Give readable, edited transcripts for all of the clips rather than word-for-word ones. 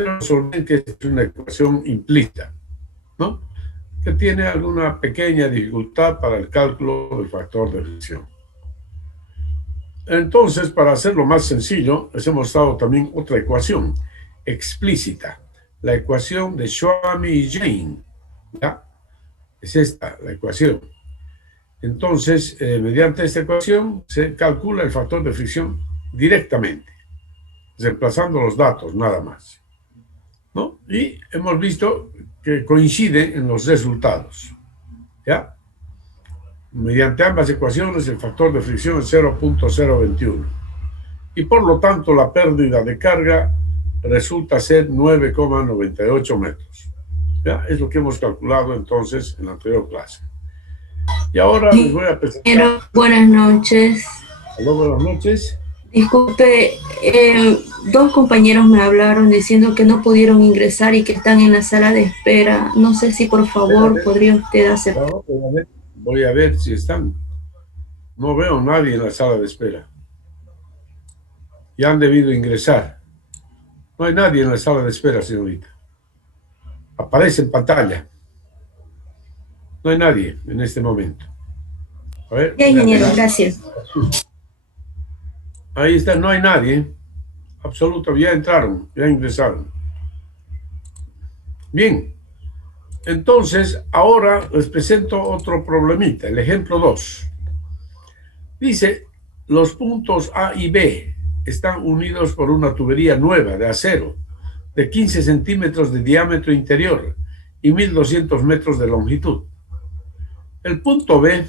pero no se olviden que es una ecuación implícita, ¿no? Que tiene alguna pequeña dificultad para el cálculo del factor de fricción. Entonces, para hacerlo más sencillo, les he mostrado también otra ecuación explícita, la ecuación de Schwamy y Jane, ¿ya? Es esta, la ecuación. Entonces, mediante esta ecuación se calcula el factor de fricción directamente, reemplazando los datos, nada más, ¿no? Y hemos visto que coinciden en los resultados, ¿ya? Mediante ambas ecuaciones, el factor de fricción es 0.021. Y por lo tanto, la pérdida de carga resulta ser 9,98 metros. ¿Ya? Es lo que hemos calculado entonces en la anterior clase. Y ahora les voy a presentar... Buenas noches. Hola, buenas noches. Disculpe, dos compañeros me hablaron diciendo que no pudieron ingresar y que están en la sala de espera. No sé si por favor podría usted aceptar. Voy a ver si están. No veo a nadie en la sala de espera. Ya han debido ingresar. No hay nadie en la sala de espera, señorita. Aparece en pantalla. No hay nadie en este momento. A ver. Ya, ingeniero, gracias. Ahí está, no hay nadie. Absoluto, ya entraron, ya ingresaron. Bien. Entonces, ahora les presento otro problemita, el ejemplo 2. Dice, los puntos A y B están unidos por una tubería nueva de acero de 15 centímetros de diámetro interior y 1200 metros de longitud. El punto B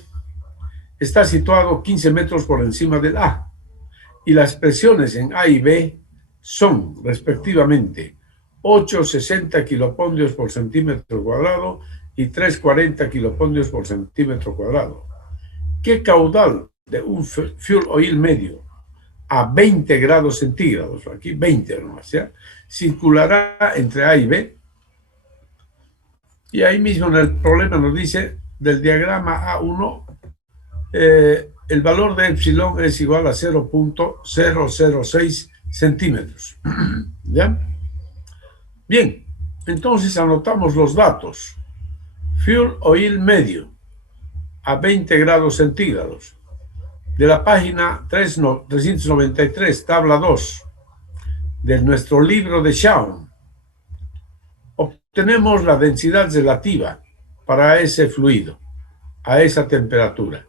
está situado 15 metros por encima del A y las presiones en A y B son, respectivamente, 8,60 kilopondios por centímetro cuadrado y 3,40 kilopondios por centímetro cuadrado. ¿Qué caudal de un fuel oil medio a 20 grados centígrados, aquí 20 nomás, ¿ya?, circulará entre A y B? Y ahí mismo en el problema nos dice, del diagrama A1, el valor de epsilon es igual a 0.006 centímetros. ¿Ya? Bien, entonces anotamos los datos. Fuel oil medio a 20 grados centígrados. De la página 393, tabla 2, de nuestro libro de Shawn, obtenemos la densidad relativa para ese fluido, a esa temperatura,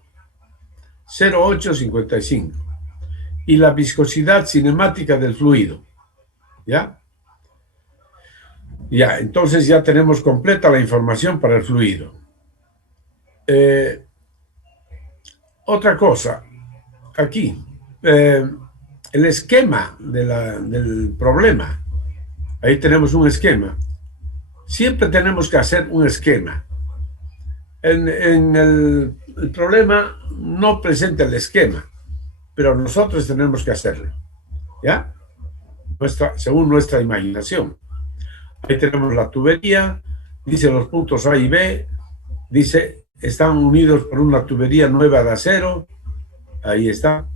0,855. Y la viscosidad cinemática del fluido, ¿ya? Ya, entonces ya tenemos completa la información para el fluido. Otra cosa, aquí, el esquema del problema, ahí tenemos un esquema. Siempre tenemos que hacer un esquema. En el problema no presenta el esquema, pero nosotros tenemos que hacerlo, ¿ya? Según nuestra imaginación. Ahí tenemos la tubería, dice los puntos A y B, dice, están unidos por una tubería nueva de acero, ahí está.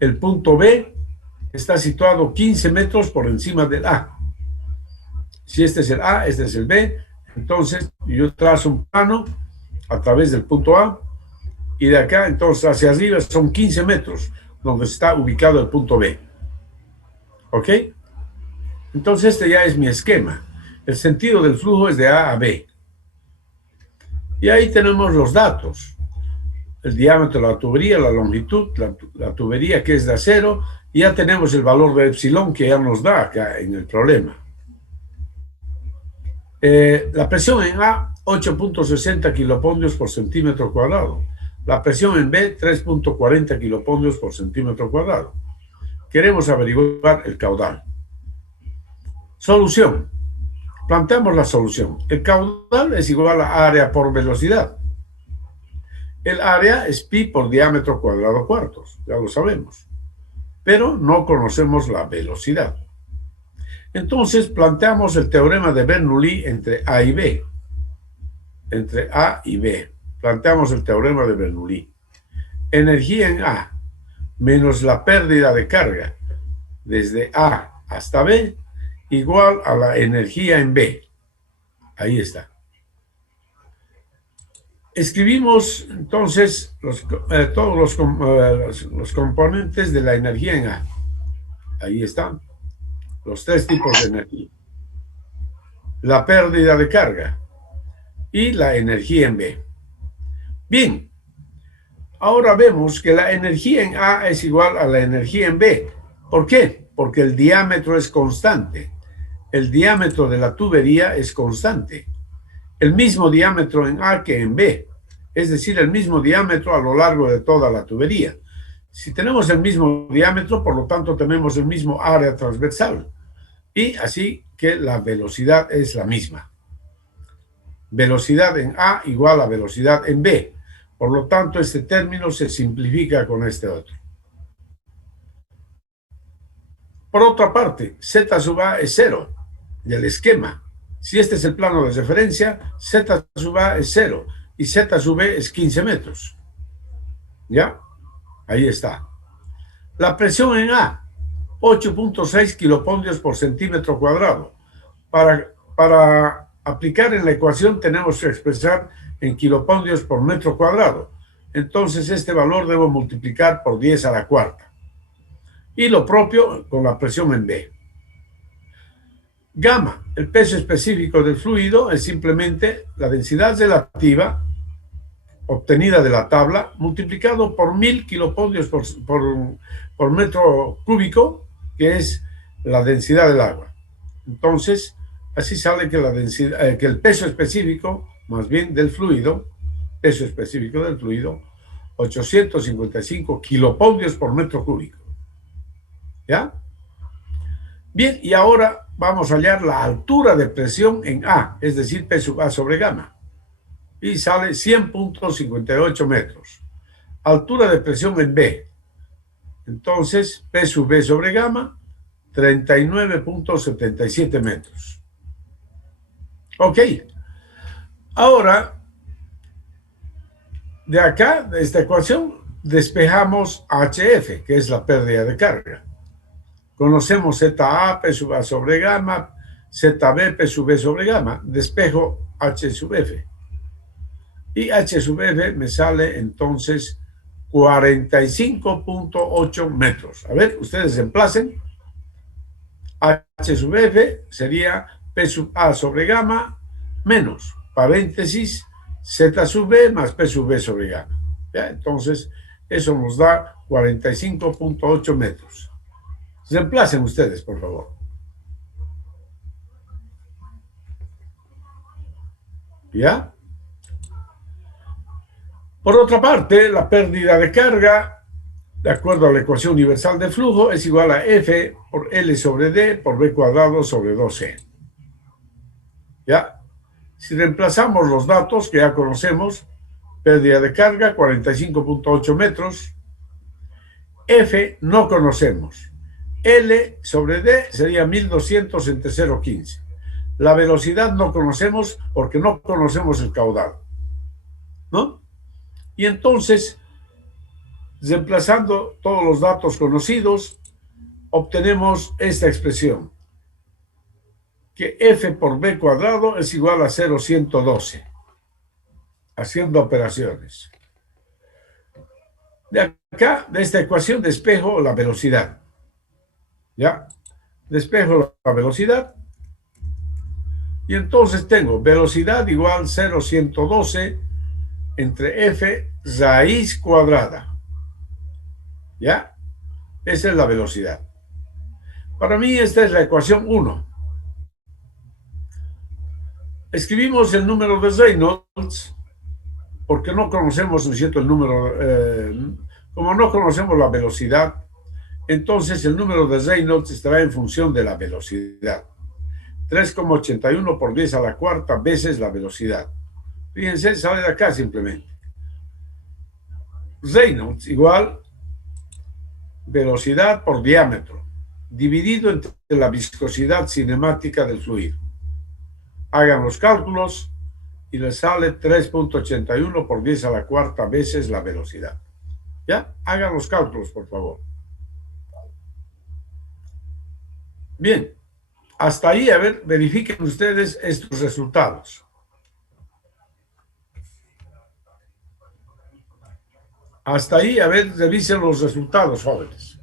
El punto B está situado 15 metros por encima del A. Si este es el A, este es el B, entonces yo trazo un plano a través del punto A, y de acá, entonces, hacia arriba son 15 metros, donde está ubicado el punto B. ¿Ok? Entonces, este ya es mi esquema. El sentido del flujo es de A a B. Y ahí tenemos los datos. El diámetro de la tubería, la longitud, la tubería que es de acero, y ya tenemos el valor de epsilon que ya nos da acá en el problema. La presión en A, 8.60 kilopondios por centímetro cuadrado. La presión en B, 3.40 kilopondios por centímetro cuadrado. Queremos averiguar el caudal. Solución. Planteamos la solución. El caudal es igual a área por velocidad. El área es pi por diámetro cuadrado cuartos, ya lo sabemos. Pero no conocemos la velocidad. Entonces planteamos el teorema de Bernoulli entre A y B. Entre A y B. Planteamos el teorema de Bernoulli. Energía en A menos la pérdida de carga desde A hasta B igual a la energía en B. Ahí está. Escribimos entonces todos los componentes de la energía en A. Ahí están los tres tipos de energía. La pérdida de carga y la energía en B. Bien, ahora vemos que la energía en A es igual a la energía en B. ¿Por qué? Porque el diámetro es constante. El diámetro de la tubería es constante. El mismo diámetro en A que en B. Es decir, el mismo diámetro a lo largo de toda la tubería. Si tenemos el mismo diámetro, por lo tanto tenemos el mismo área transversal. Y así que la velocidad es la misma. Velocidad en A igual a velocidad en B. Por lo tanto, este término se simplifica con este otro. Por otra parte, Z sub A es 0 del esquema. Si este es el plano de referencia, Z sub A es 0 y Z sub B es 15 metros. ¿Ya? Ahí está. La presión en A, 8.6 kilopondios por centímetro cuadrado. Para aplicar en la ecuación tenemos que expresar en kilopondios por metro cuadrado. Entonces este valor debo multiplicar por 10 a la cuarta. Y lo propio con la presión en B. Gamma, el peso específico del fluido, es simplemente la densidad relativa obtenida de la tabla multiplicado por 1000 kilopondios por metro cúbico, que es la densidad del agua. Entonces, así sale que, que el peso específico, más bien del fluido, peso específico del fluido, 855 kilopondios por metro cúbico. ¿Ya? Bien, y ahora vamos a hallar la altura de presión en A, es decir, P sub A sobre gamma. Y sale 100.58 metros. Altura de presión en B. Entonces, P sub B sobre gamma, 39.77 metros. Ok. Ahora, de acá, de esta ecuación, despejamos HF, que es la pérdida de carga. Conocemos ZA, P sub A sobre gamma, ZB, P sub B sobre gamma. Despejo H sub F. Y H sub F me sale entonces 45.8 metros. A ver, ustedes emplacen. H sub F sería P sub A sobre gamma menos, paréntesis, Z sub B más P sub B sobre gamma. ¿Ya? Entonces, eso nos da 45.8 metros. Reemplacen ustedes, por favor. ¿Ya? Por otra parte, la pérdida de carga, de acuerdo a la ecuación universal de flujo, es igual a F por L sobre D por B cuadrado sobre 2C. ¿Ya? Si reemplazamos los datos que ya conocemos, pérdida de carga, 45.8 metros. F no conocemos. L sobre D sería 1200 entre 0,15. La velocidad no conocemos porque no conocemos el caudal. ¿No? Y entonces, reemplazando todos los datos conocidos, obtenemos esta expresión, que F por B cuadrado es igual a 0,112, haciendo operaciones. De acá, de esta ecuación, despejo la velocidad. ¿Ya? Despejo la velocidad. Y entonces tengo velocidad igual 0,112 entre F raíz cuadrada. ¿Ya? Esa es la velocidad. Para mí esta es la ecuación 1. Escribimos el número de Reynolds porque no conocemos, ¿no es cierto?, el número, como no conocemos la velocidad, entonces el número de Reynolds estará en función de la velocidad. 3,81 por 10 a la cuarta veces la velocidad. Fíjense, sale de acá simplemente. Reynolds igual velocidad por diámetro, dividido entre la viscosidad cinemática del fluido. Hagan los cálculos y les sale 3.81 por 10 a la cuarta veces la velocidad. ¿Ya? Hagan los cálculos, por favor. Bien. Hasta ahí, a ver, verifiquen ustedes estos resultados. Hasta ahí, a ver, revisen los resultados, jóvenes.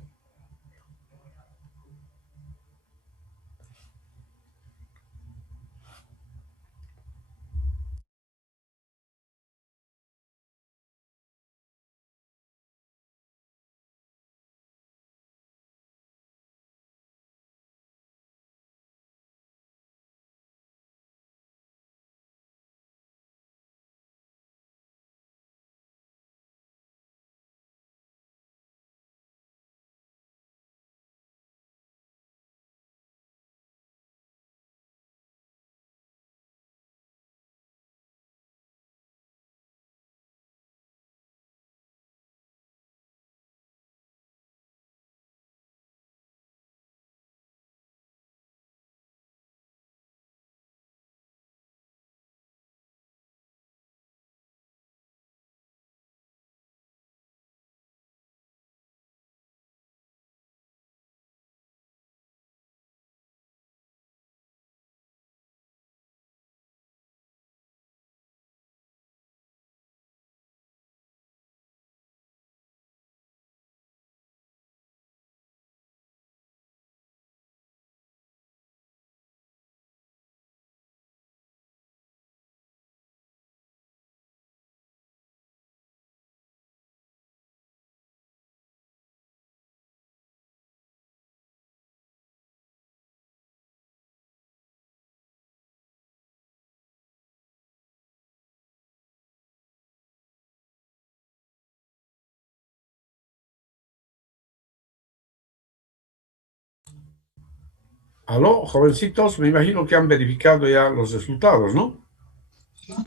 Aló, jovencitos, me imagino que han verificado ya los resultados, ¿no?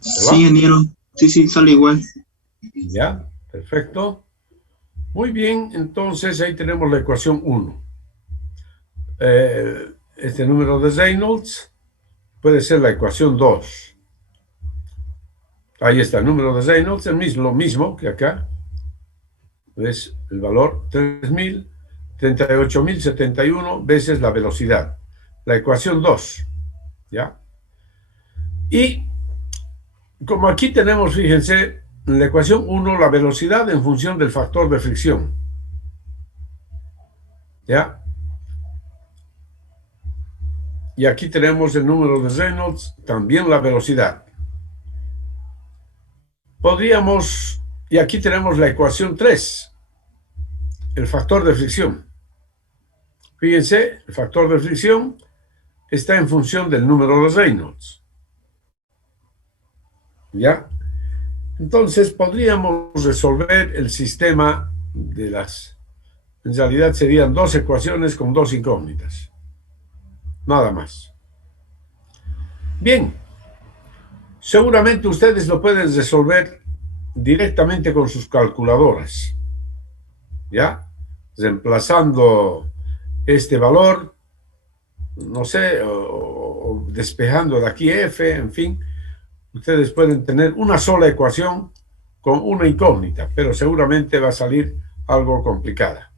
Sí, Hola. ingeniero. Sí, sí, sale igual. Ya, perfecto. Muy bien, entonces ahí tenemos la ecuación 1. Este número de Reynolds puede ser la ecuación 2. Ahí está el número de Reynolds, lo mismo que acá. Es el valor 3.000, 38.071 veces la velocidad. La ecuación 2. ¿Ya? Y como aquí tenemos, fíjense, en la ecuación 1, la velocidad en función del factor de fricción. ¿Ya? Y aquí tenemos el número de Reynolds, también la velocidad. Podríamos, y aquí tenemos la ecuación 3, el factor de fricción. Fíjense, el factor de fricción está en función del número de Reynolds. ¿Ya? Entonces podríamos resolver el sistema de las... En realidad serían dos ecuaciones con dos incógnitas. Nada más. Bien, seguramente ustedes lo pueden resolver directamente con sus calculadoras. ¿Ya? Reemplazando este valor, no sé, o despejando de aquí F, en fin, ustedes pueden tener una sola ecuación con una incógnita, pero seguramente va a salir algo complicada.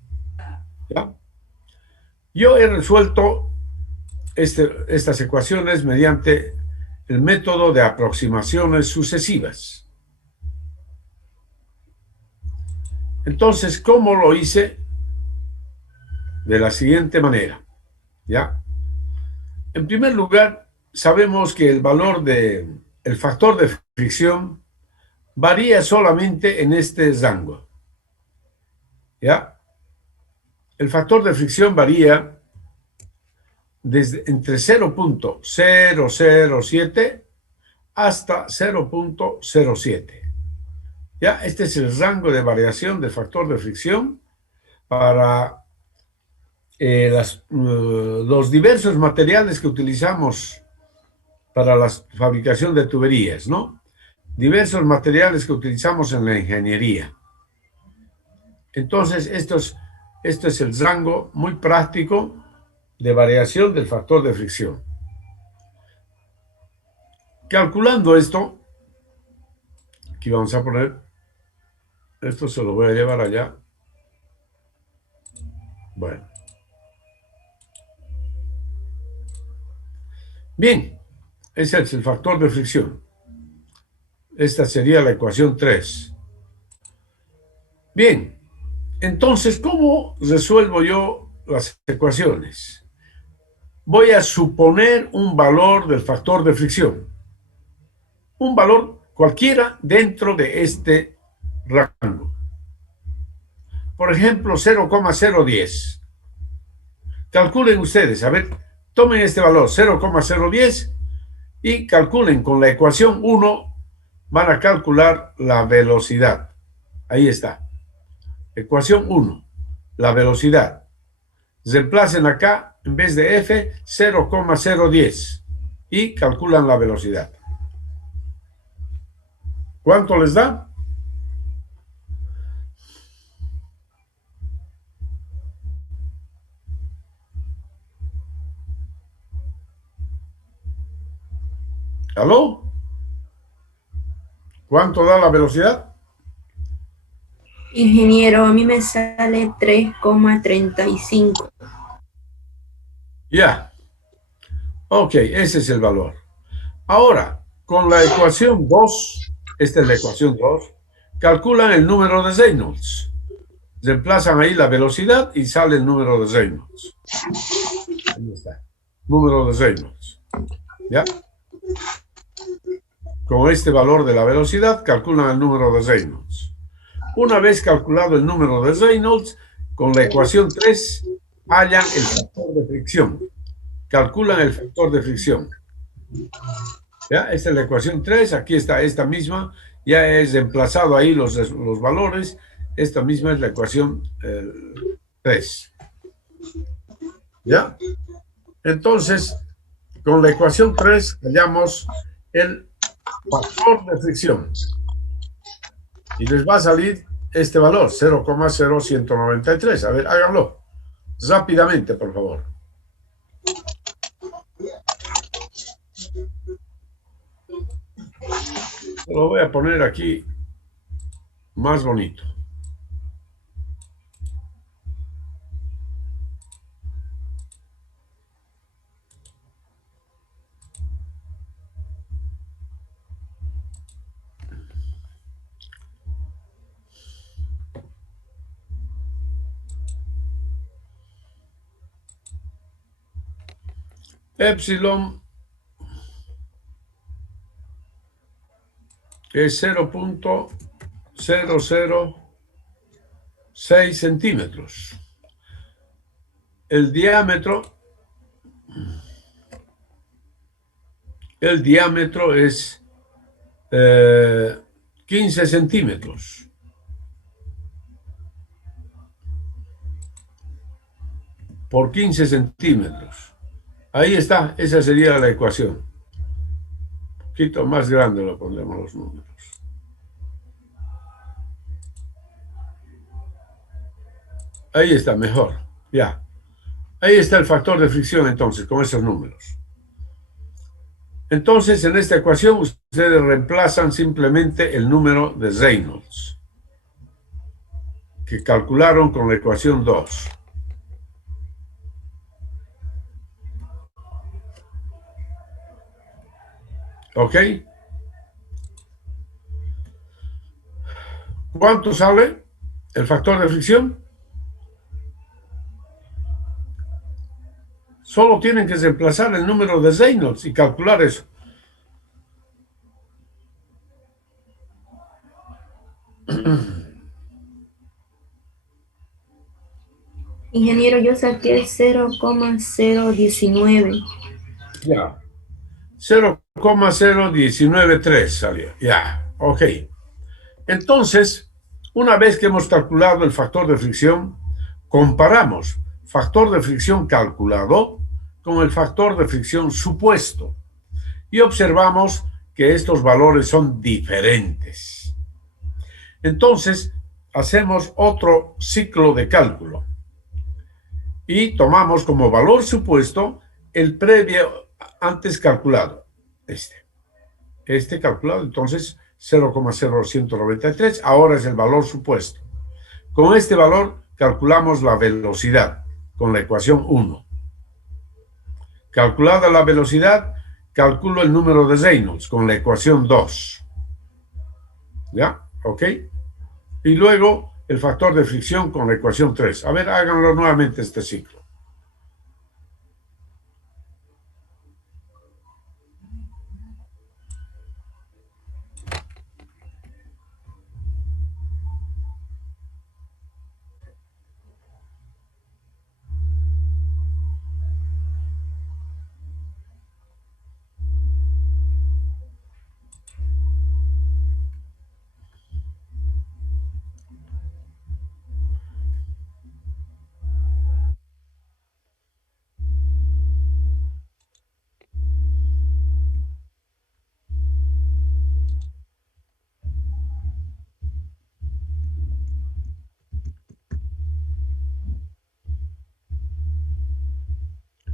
¿Ya? Yo he resuelto estas ecuaciones mediante el método de aproximaciones sucesivas. Entonces, ¿cómo lo hice? De la siguiente manera, ¿ya? En primer lugar, sabemos que el valor el factor de fricción varía solamente en este rango, ¿ya? El factor de fricción varía entre 0.007 hasta 0.07. ¿Ya? Este es el rango de variación del factor de fricción para los diversos materiales que utilizamos para la fabricación de tuberías, ¿no? Diversos materiales que utilizamos en la ingeniería. Entonces, esto es el rango muy práctico de variación del factor de fricción. Calculando esto, aquí vamos a poner, esto se lo voy a llevar allá. Bueno. Bien, ese es el factor de fricción. Esta sería la ecuación 3. Bien, entonces, ¿cómo resuelvo yo las ecuaciones? Voy a suponer un valor del factor de fricción. Un valor cualquiera dentro de este rango. Por ejemplo, 0,010. Calculen ustedes, a ver, tomen este valor 0,010 y calculen con la ecuación 1, van a calcular la velocidad. Ahí está. Ecuación 1, la velocidad. Reemplacen acá, en vez de F, 0,010 y calculan la velocidad. ¿Cuánto les da? ¿Aló? ¿Cuánto da la velocidad? Ingeniero, a mí me sale 3,35. Ya. Ok, ese es el valor. Ahora, con la ecuación 2, esta es la ecuación 2, calculan el número de Reynolds. Reemplazan ahí la velocidad y sale el número de Reynolds. Ahí está. Número de Reynolds. ¿Ya? Con este valor de la velocidad calculan el número de Reynolds. Una vez calculado el número de Reynolds, con la ecuación 3 hallan el factor de fricción. Calculan el factor de fricción. ¿Ya? Esta es la ecuación 3, aquí está esta misma, ya he reemplazado ahí los valores, esta misma es la ecuación 3. ¿Ya? Entonces, con la ecuación 3 hallamos el factor de fricción. Y les va a salir este valor, 0,0193. A ver, háganlo rápidamente, por favor. Lo voy a poner aquí más bonito. Epsilon es 0,006 centímetros. El diámetro es 15 centímetros. Por 15 centímetros. Ahí está, esa sería la ecuación. Un poquito más grande lo pondremos los números. Ahí está, mejor. Ya. Ahí está el factor de fricción entonces, con esos números. Entonces, en esta ecuación, ustedes reemplazan simplemente el número de Reynolds, que calcularon con la ecuación 2. ¿Ok? ¿Cuánto sale el factor de fricción? Solo tienen que reemplazar el número de Reynolds y calcular eso. Ingeniero, yo saqué 0,019. Ya. 0,0193 salió. Ya. Ok. Entonces, una vez que hemos calculado el factor de fricción, comparamos factor de fricción calculado con el factor de fricción supuesto y observamos que estos valores son diferentes. Entonces, hacemos otro ciclo de cálculo y tomamos como valor supuesto el previo antes calculado. Este calculado, entonces 0,0193, ahora es el valor supuesto. Con este valor calculamos la velocidad con la ecuación 1. Calculada la velocidad, calculo el número de Reynolds con la ecuación 2. ¿Ya? ¿Ok? Y luego el factor de fricción con la ecuación 3. A ver, háganlo nuevamente este ciclo.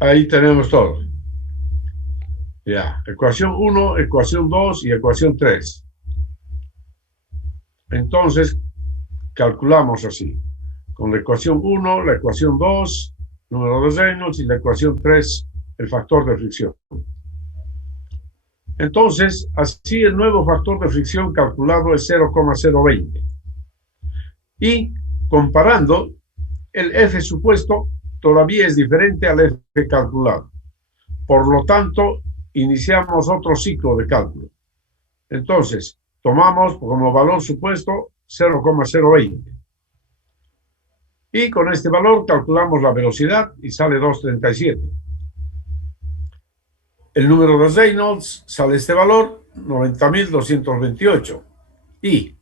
Ahí tenemos todo. Ya, ecuación 1, ecuación 2 y ecuación 3. Entonces, calculamos así. Con la ecuación 1, la ecuación 2, número de Reynolds, y la ecuación 3, el factor de fricción. Entonces, así el nuevo factor de fricción calculado es 0,020. Y comparando, el F supuesto todavía es diferente al F calculado. Por lo tanto, iniciamos otro ciclo de cálculo. Entonces, tomamos como valor supuesto 0,020. Y con este valor calculamos la velocidad y sale 237. El número de Reynolds sale este valor, 90.228. Y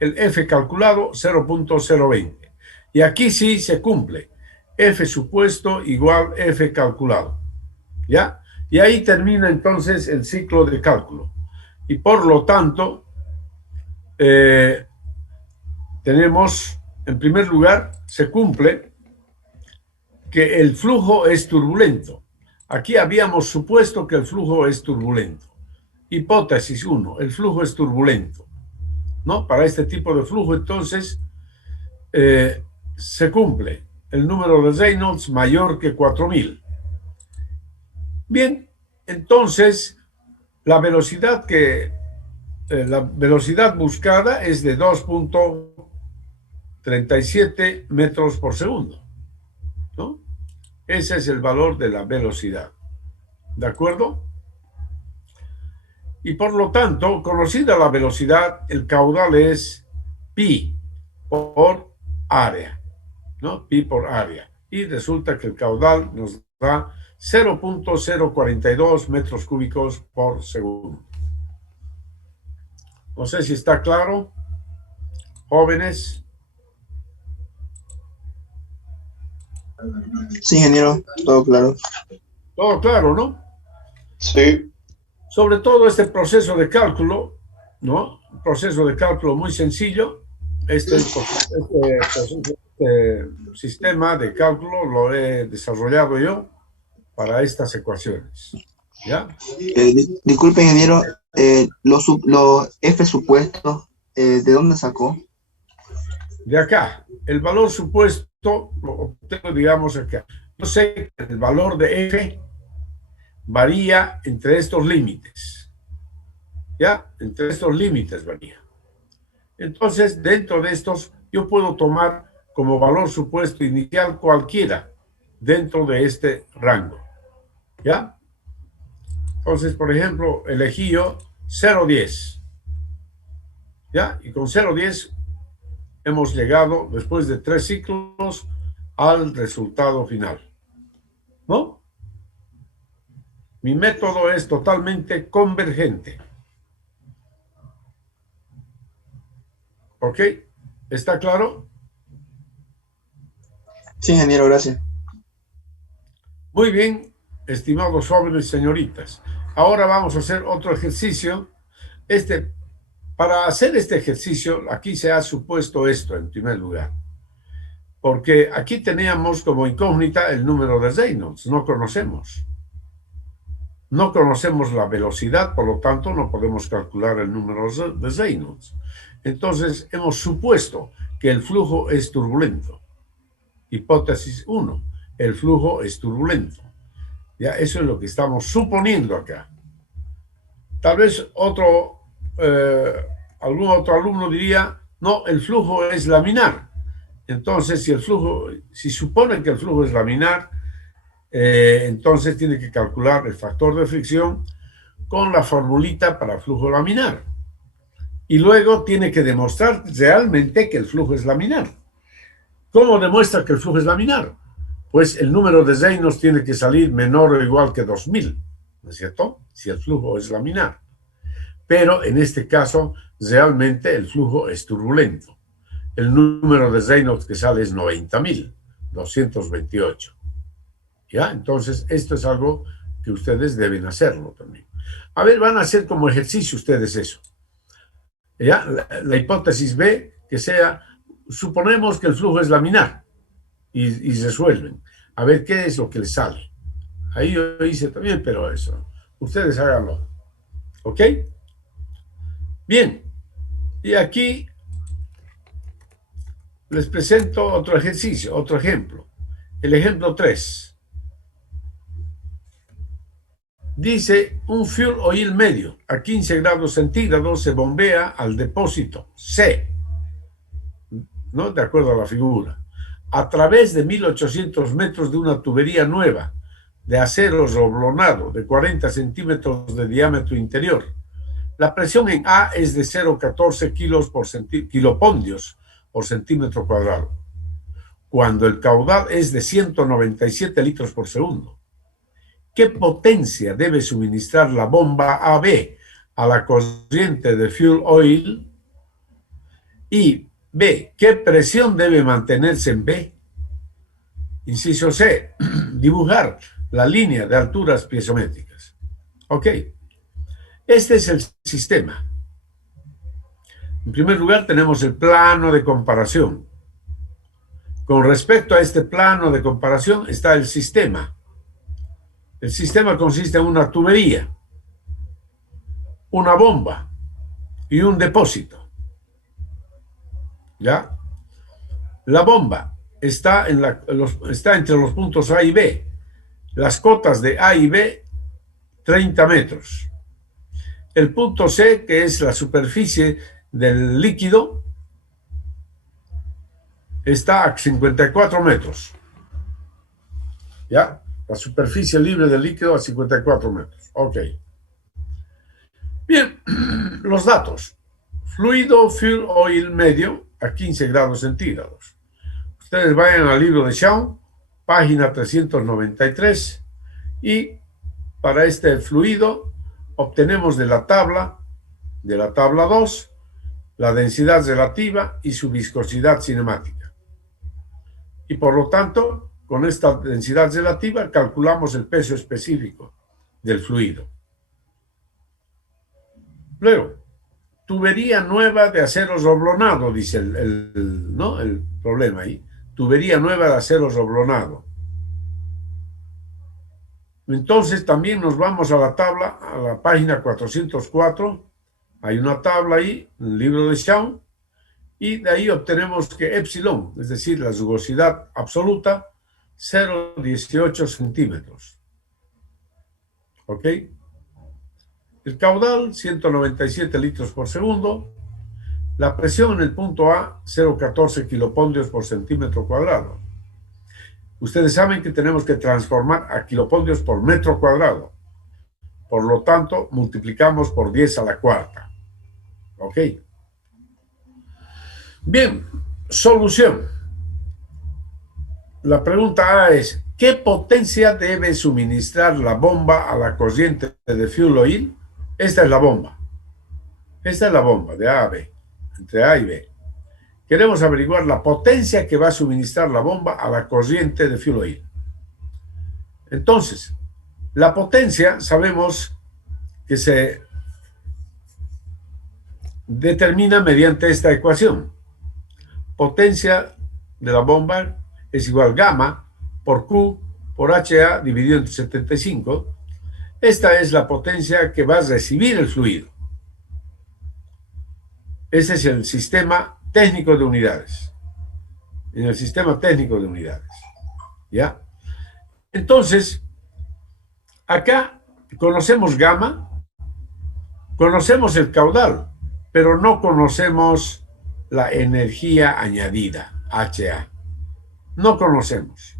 el F calculado, 0,020. Y aquí sí se cumple. F supuesto igual F calculado. ¿Ya? Y ahí termina entonces el ciclo de cálculo. Y por lo tanto, tenemos, en primer lugar, se cumple que el flujo es turbulento. Aquí habíamos supuesto que el flujo es turbulento. Hipótesis 1, el flujo es turbulento. ¿No? Para este tipo de flujo, entonces, se cumple el número de Reynolds mayor que 4.000. Bien, entonces, la velocidad buscada es de 2.37 metros por segundo, ¿no? Ese es el valor de la velocidad. ¿De acuerdo? Y por lo tanto, conocida la velocidad, el caudal es pi por área, ¿no? Pi por área. Y resulta que el caudal nos da 0.042 metros cúbicos por segundo. No sé si está claro, jóvenes. Sí, ingeniero, todo claro. Todo claro, ¿no? Sí. Sobre todo este proceso de cálculo, ¿no? Un proceso de cálculo muy sencillo. Este sistema de cálculo lo he desarrollado yo para estas ecuaciones. ¿Ya? Disculpe, ingeniero, los F supuestos, ¿de dónde sacó? De acá, el valor supuesto lo obtengo, digamos, acá. Yo sé que el valor de F varía entre estos límites. ¿Ya? Entre estos límites varía. Entonces, dentro de estos, yo puedo tomar como valor supuesto inicial cualquiera dentro de este rango. ¿Ya? Entonces, por ejemplo, elegí yo 0,10. ¿Ya? Y con 0,10 hemos llegado, después de 3 ciclos, al resultado final. ¿No? Mi método es totalmente convergente. ¿Ok? ¿Está claro? Sí, ingeniero, gracias. Muy bien, estimados jóvenes y señoritas. Ahora vamos a hacer otro ejercicio. Para hacer este ejercicio, aquí se ha supuesto esto en primer lugar. Porque aquí teníamos como incógnita el número de Reynolds. No conocemos. No conocemos la velocidad, por lo tanto no podemos calcular el número de Reynolds. Entonces hemos supuesto que el flujo es turbulento. Hipótesis 1, el flujo es turbulento. Ya, eso es lo que estamos suponiendo acá. Tal vez algún otro alumno diría, no, el flujo es laminar. Entonces, si supone que el flujo es laminar, entonces tiene que calcular el factor de fricción con la formulita para flujo laminar. Y luego tiene que demostrar realmente que el flujo es laminar. ¿Cómo demuestra que el flujo es laminar? Pues el número de Reynolds tiene que salir menor o igual que 2000, ¿no es cierto? Si el flujo es laminar. Pero en este caso, realmente el flujo es turbulento. El número de Reynolds que sale es 90.228. ¿Ya? Entonces, esto es algo que ustedes deben hacerlo también. A ver, van a hacer como ejercicio ustedes eso. ¿Ya? La hipótesis B, que sea, suponemos que el flujo es laminar y resuelven. A ver qué es lo que les sale. Ahí yo hice también, pero eso. Ustedes háganlo. ¿Ok? Bien. Y aquí les presento otro ejercicio, otro ejemplo. El ejemplo 3. Dice, un fuel oil medio a 15 grados centígrados se bombea al depósito C, ¿no? De acuerdo a la figura, a través de 1800 metros de una tubería nueva de acero roblonado de 40 centímetros de diámetro interior. La presión en A es de 0,14 kilopondios por centímetro cuadrado, cuando el caudal es de 197 litros por segundo. ¿Qué potencia debe suministrar la bomba AB a la corriente de fuel oil? Y B, ¿qué presión debe mantenerse en B? Inciso C, dibujar la línea de alturas piezométricas. Ok, este es el sistema. En primer lugar tenemos el plano de comparación. Con respecto a este plano de comparación está el sistema. El sistema consiste en una tubería, una bomba y un depósito. ¿Ya? La bomba está entre los puntos A y B. Las cotas de A y B, 30 metros. El punto C, que es la superficie del líquido, está a 54 metros. ¿Ya? La superficie libre del líquido a 54 metros. Ok. Bien, los datos. Fluido fuel oil medio a 15 grados centígrados. Ustedes vayan al libro de Shaw, página 393, y para este fluido obtenemos de la tabla 2, la densidad relativa y su viscosidad cinemática. Y por lo tanto, con esta densidad relativa calculamos el peso específico del fluido. Luego, tubería nueva de acero roblonado, dice el problema ahí. Tubería nueva de acero roblonado. Entonces también nos vamos a la tabla, a la página 404. Hay una tabla ahí, en el libro de Shaw, y de ahí obtenemos que epsilon, es decir, la rugosidad absoluta, 0,18 centímetros. ¿Ok? El caudal, 197 litros por segundo. La presión en el punto A, 0,14 kilopondios por centímetro cuadrado. Ustedes saben que tenemos que transformar a kilopondios por metro cuadrado. Por lo tanto, multiplicamos por 10 a la cuarta. ¿Ok? Bien, solución. La pregunta A es, ¿qué potencia debe suministrar la bomba a la corriente de fuel oil? Esta es la bomba. Esta es la bomba de A a B, entre A y B. Queremos averiguar la potencia que va a suministrar la bomba a la corriente de fuel oil. Entonces, la potencia sabemos que se determina mediante esta ecuación. Potencia de la bomba es igual gamma por Q por HA dividido entre 75. Esta es la potencia que va a recibir el fluido. Ese es el sistema técnico de unidades. En el sistema técnico de unidades. ¿Ya? Entonces, acá conocemos gamma Conocemos el caudal, pero no conocemos la energía añadida, HA. No conocemos.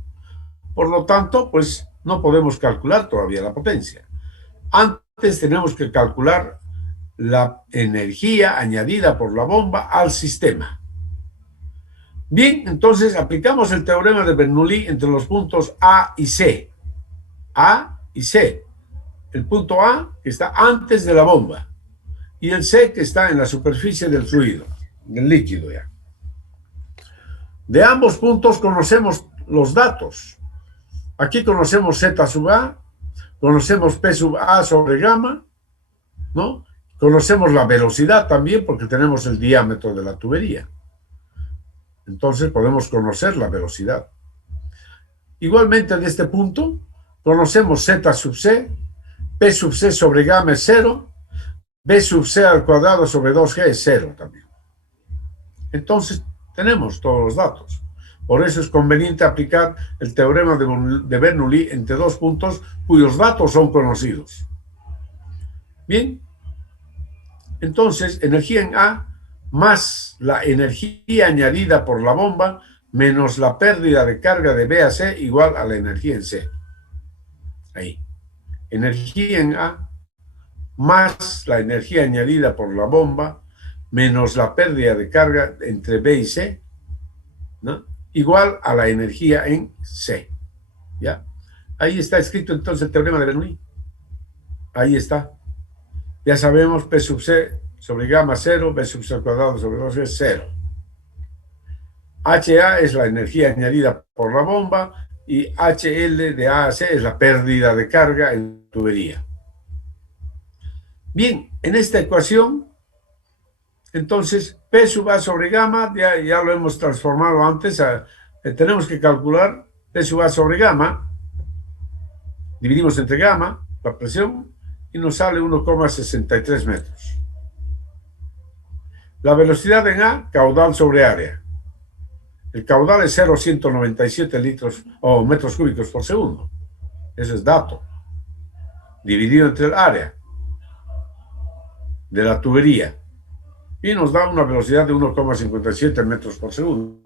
Por lo tanto, pues no podemos calcular todavía la potencia. Antes tenemos que calcular la energía añadida por la bomba al sistema. Bien, entonces aplicamos el teorema de Bernoulli entre los puntos A y C. A y C. El punto A, que está antes de la bomba, y el C, que está en la superficie del fluido, del líquido ya. De ambos puntos conocemos los datos. Aquí conocemos Z sub A, conocemos P sub A sobre gamma, ¿no? Conocemos la velocidad también porque tenemos el diámetro de la tubería. Entonces podemos conocer la velocidad. Igualmente de este punto conocemos Z sub C, P sub C sobre gamma es 0, B sub C al cuadrado sobre 2G es 0 también. Entonces tenemos todos los datos. Por eso es conveniente aplicar el teorema de Bernoulli entre dos puntos cuyos datos son conocidos. Bien, entonces energía en A más la energía añadida por la bomba menos la pérdida de carga de B a C igual a la energía en C. Ahí. Energía en A más la energía añadida por la bomba menos la pérdida de carga entre B y C, ¿no? Igual a la energía en C. ¿Ya? Ahí está escrito entonces el teorema de Bernoulli. Ahí está. Ya sabemos P sub C sobre gamma 0, B sub C al cuadrado sobre 2 es 0. HA es la energía añadida por la bomba y HL de A a C es la pérdida de carga en tubería. Bien, en esta ecuación, entonces P sub A sobre gamma, ya lo hemos transformado antes, tenemos que calcular P sub A sobre gamma, dividimos entre gamma, la presión, y nos sale 1,63 metros. La velocidad en A, caudal sobre área. El caudal es 0,197 litros o metros cúbicos por segundo. Eso es dato. Dividido entre el área de la tubería. Y nos da una velocidad de 1,57 metros por segundo.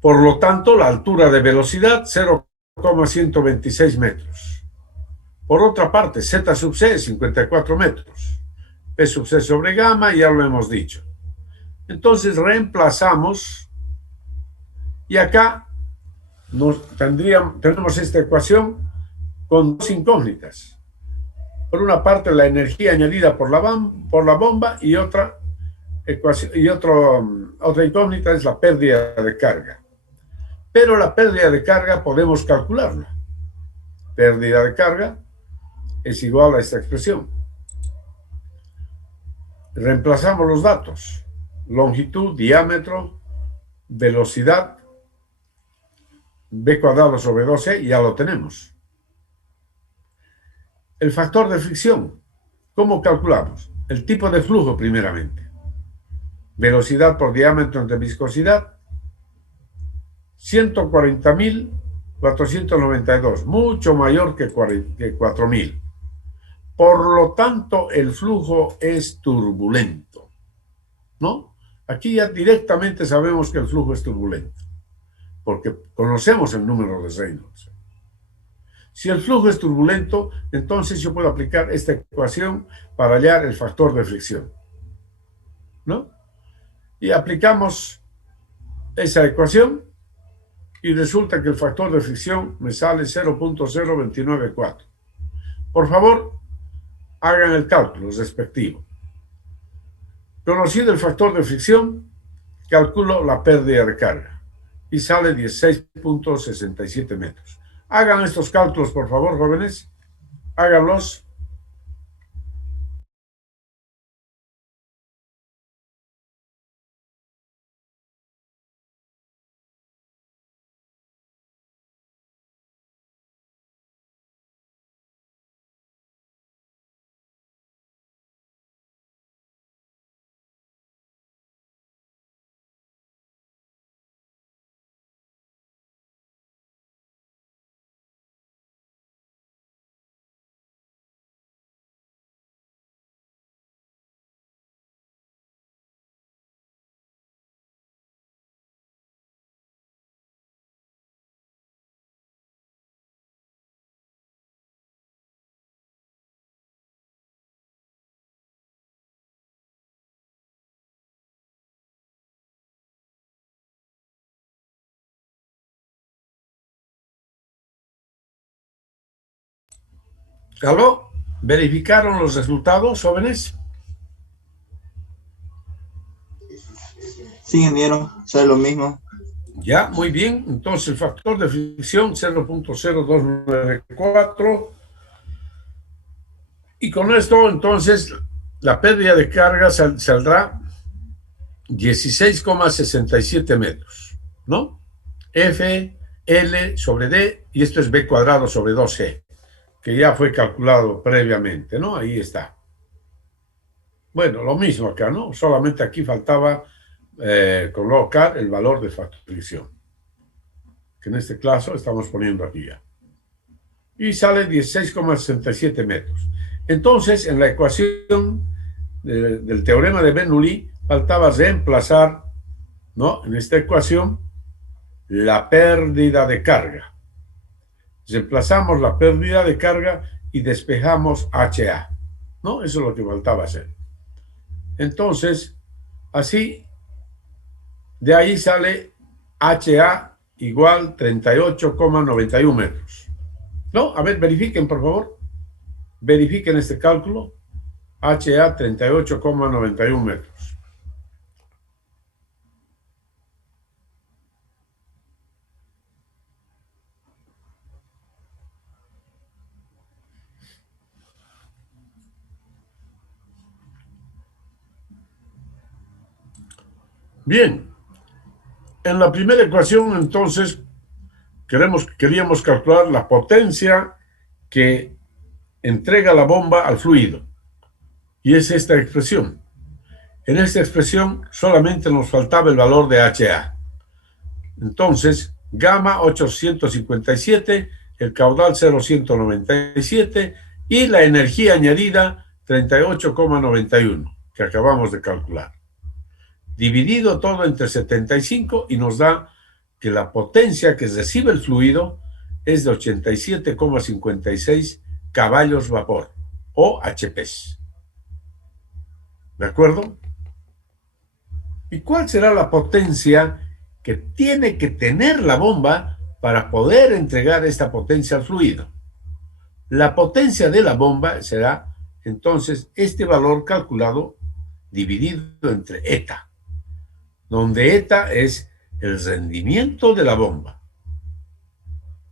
Por lo tanto, la altura de velocidad, 0,126 metros. Por otra parte, Z sub C, 54 metros. P sub C sobre gamma, ya lo hemos dicho. Entonces reemplazamos y acá tenemos esta ecuación con dos incógnitas. Por una parte, la energía añadida por la bomba y otra incógnita es la pérdida de carga. Pero la pérdida de carga podemos calcularla. Pérdida de carga es igual a esta expresión. Reemplazamos los datos. Longitud, diámetro, velocidad, B cuadrado sobre 2E, ya lo tenemos. El factor de fricción, ¿cómo calculamos? El tipo de flujo primeramente. Velocidad por diámetro entre viscosidad, 140.492, mucho mayor que 4.000. Por lo tanto, el flujo es turbulento, ¿no? Aquí ya directamente sabemos que el flujo es turbulento, porque conocemos el número de Reynolds. Si el flujo es turbulento, entonces yo puedo aplicar esta ecuación para hallar el factor de fricción, ¿no? Y aplicamos esa ecuación y resulta que el factor de fricción me sale 0.0294. Por favor, hagan el cálculo respectivo. Conocido el factor de fricción, calculo la pérdida de carga y sale 16.67 metros. Hagan estos cálculos, por favor, jóvenes. Háganlos. ¿Aló? ¿Verificaron los resultados, jóvenes? Sí, ingeniero, sale lo mismo. Ya, muy bien. Entonces, el factor de fricción 0.0294. Y con esto, entonces, la pérdida de carga saldrá 16,67 metros, ¿no? F, L sobre D, y esto es B cuadrado sobre 2C, que ya fue calculado previamente, ¿no? Ahí está. Bueno, lo mismo acá, ¿no? Solamente aquí faltaba colocar el valor de fricción, que en este caso estamos poniendo aquí ya. Y sale 16,67 metros. Entonces, en la ecuación del teorema de Bernoulli, faltaba reemplazar, ¿no? En esta ecuación, la pérdida de carga. Reemplazamos la pérdida de carga y despejamos HA, ¿no? Eso es lo que faltaba hacer. Entonces, así, de ahí sale HA igual 38,91 metros. ¿No? A ver, verifiquen, por favor. Verifiquen este cálculo. HA 38,91 metros. Bien, en la primera ecuación, entonces, queríamos calcular la potencia que entrega la bomba al fluido. Y es esta expresión. En esta expresión solamente nos faltaba el valor de HA. Entonces, gamma 857, el caudal 0,197 y la energía añadida 38,91, que acabamos de calcular. Dividido todo entre 75 y nos da que la potencia que recibe el fluido es de 87,56 caballos vapor o HPs. ¿De acuerdo? ¿Y cuál será la potencia que tiene que tener la bomba para poder entregar esta potencia al fluido? La potencia de la bomba será entonces este valor calculado dividido entre eta, donde eta es el rendimiento de la bomba,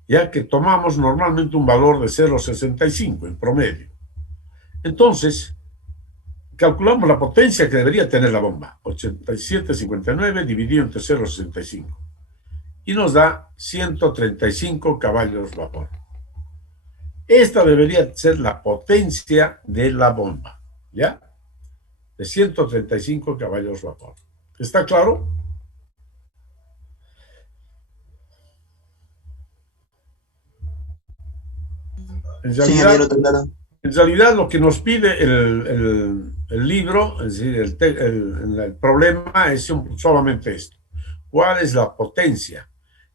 ya que tomamos normalmente un valor de 0,65 en promedio. Entonces, calculamos la potencia que debería tener la bomba, 87,59 dividido entre 0,65, y nos da 135 caballos vapor. Esta debería ser la potencia de la bomba, ¿ya? De 135 caballos vapor. ¿Está claro? En Sí, ingeniero, realidad, claro. en realidad lo que nos pide el libro, es decir, el problema es solamente esto. ¿Cuál es la potencia